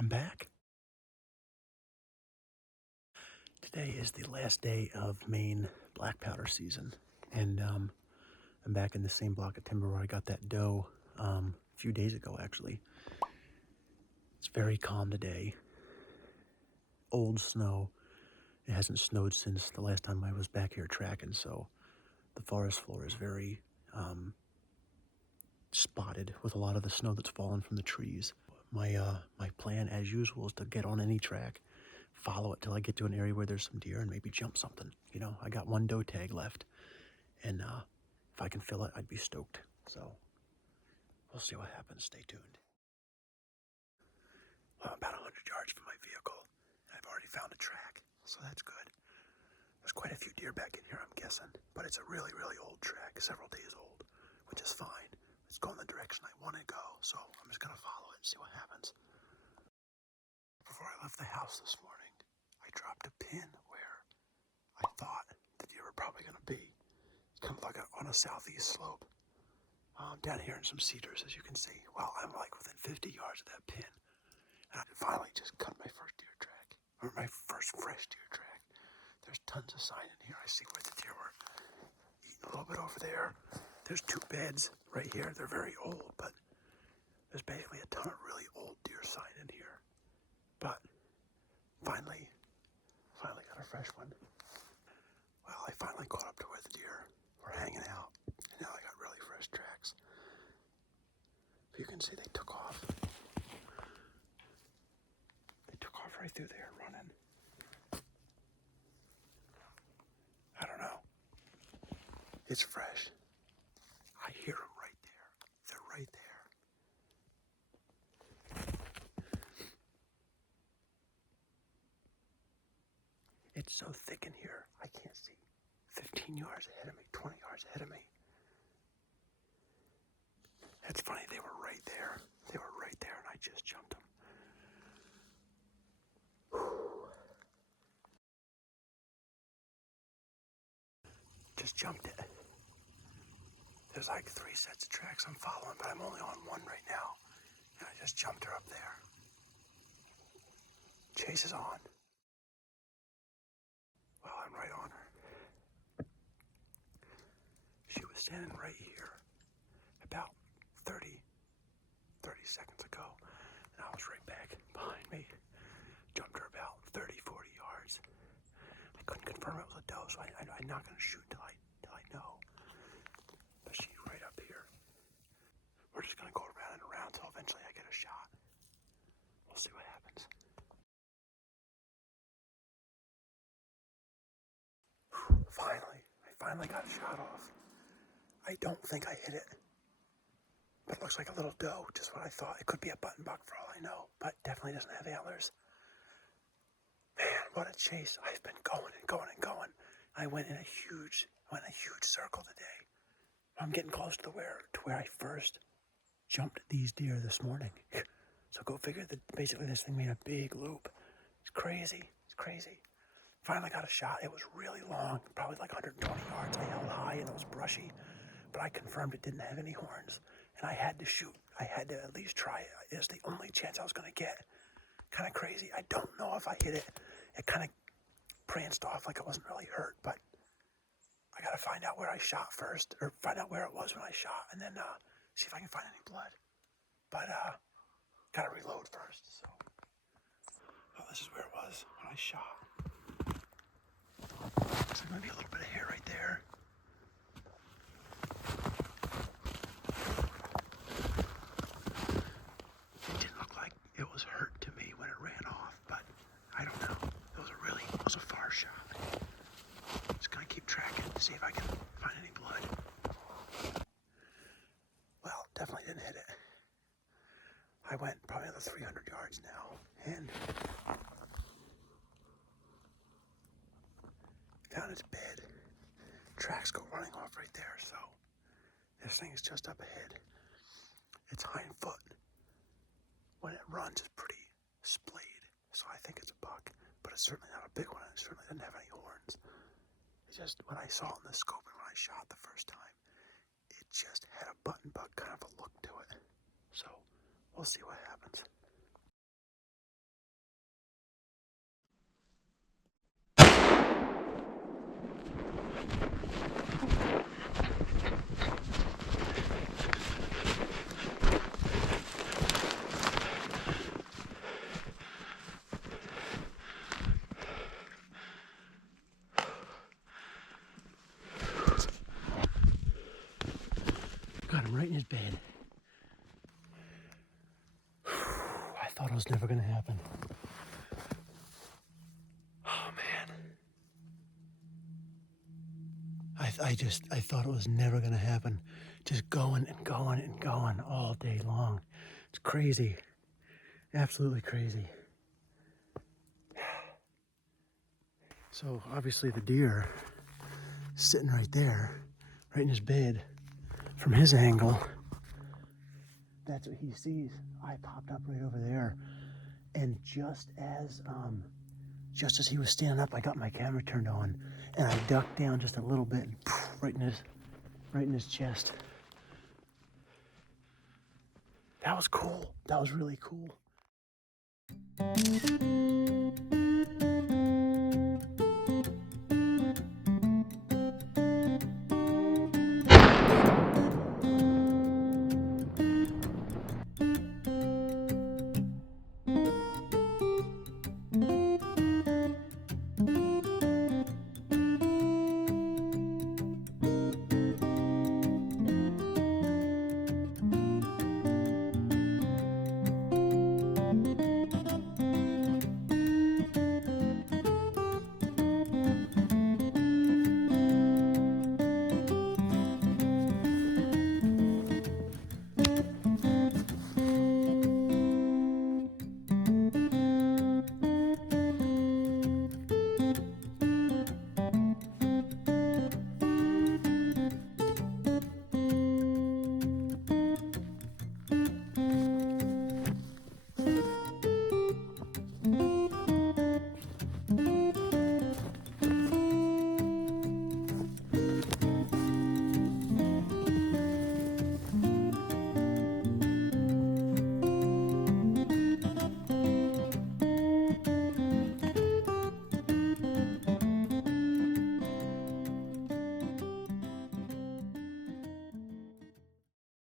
I'm back. Today is the last day of Maine black powder season, and I'm back in the same block of timber where I got that doe a few days ago, actually. It's very calm today. Old snow. It hasn't snowed since the last time I was back here tracking, so the forest floor is very spotted with a lot of the snow that's fallen from the trees. My plan, as usual, is to get on any track, follow it till I get to an area where there's some deer, and maybe jump something. You know, I got one doe tag left, and if I can fill it, I'd be stoked. So we'll see what happens. Stay tuned. Well, I'm about 100 yards from my vehicle. I've already found a track, so that's good. There's quite a few deer back in here, I'm guessing, but it's a really, really old track, several days old, which is fine. It's going the direction I want to go, so I'm just gonna follow it and see what happens. Before I left the house this morning, I dropped a pin where I thought the deer were probably gonna be. Kind of like on a southeast slope. Down here in some cedars, as you can see. Well, I'm like within 50 yards of that pin. And I finally just cut my first deer track, or my first fresh deer track. There's tons of sign in here. I see where the deer were eating a little bit over there. There's two beds right here. They're very old, but there's basically a ton of really old deer sign in here. But finally got a fresh one. Well, I finally caught up to where the deer were hanging out, and now I got really fresh tracks. You can see they took off. They took off right through there running. I don't know. It's fresh. I hear them right there. They're right there. It's so thick in here, I can't see 15 yards ahead of me, 20 yards ahead of me. It's funny, they were right there. They were right there, and I just jumped them. Just jumped it. There's like 3 sets of tracks I'm following, but I'm only on one right now. And I just jumped her up there. Chase is on. Well, I'm right on her. She was standing right here about 30 seconds ago, and I was right back behind me. Jumped her about 30, 40 yards. I couldn't confirm it was a doe, so I'm not going to shoot till I know. But she's right up here. We're just going to go around and around till eventually I get a shot. We'll see what happens. I finally got a shot off. I don't think I hit it. But it looks like a little doe, just what I thought. It could be a button buck for all I know, but definitely doesn't have antlers. Man, what a chase. I've been going and going and going. I went in a huge circle today. I'm getting close to where I first jumped these deer this morning. So go figure that basically this thing made a big loop. It's crazy. Finally got a shot. It was really long, probably like 120 yards. I held high and it was brushy, but I confirmed it didn't have any horns. And I had to shoot. I had to at least try it. It was the only chance I was going to get. Kind of crazy. I don't know if I hit it. It kind of pranced off like it wasn't really hurt, but I got to find out where I shot first, or find out where it was when I shot, and then see if I can find any blood. But got to reload first, so. Oh, this is where it was when I shot. Looks like maybe a little bit of hair right there. It didn't look like it was hurt to me when it ran off, but I don't know. It was a far shot. Just gonna keep tracking to see if I can find any blood. Well, definitely didn't hit it. I went probably another 300 yards now, and found its bed. Tracks go running off right there, so this thing is just up ahead. Its hind foot, when it runs, is pretty splayed, so I think it's a buck, but it's certainly not a big one. It certainly doesn't have any horns. It just, when I saw it in the scope and when I shot the first time, it just had a button buck kind of a look to it. So we'll see what happens. bed. I thought it was never gonna happen. Oh man. I thought it was never gonna happen. Just going and going and going all day long. It's crazy. Absolutely crazy. So obviously the deer is sitting right there, right in his bed. From his angle, that's what he sees. I popped up right over there, and just as he was standing up, I got my camera turned on, and I ducked down just a little bit, and poof, right in his chest. That was cool. That was really cool.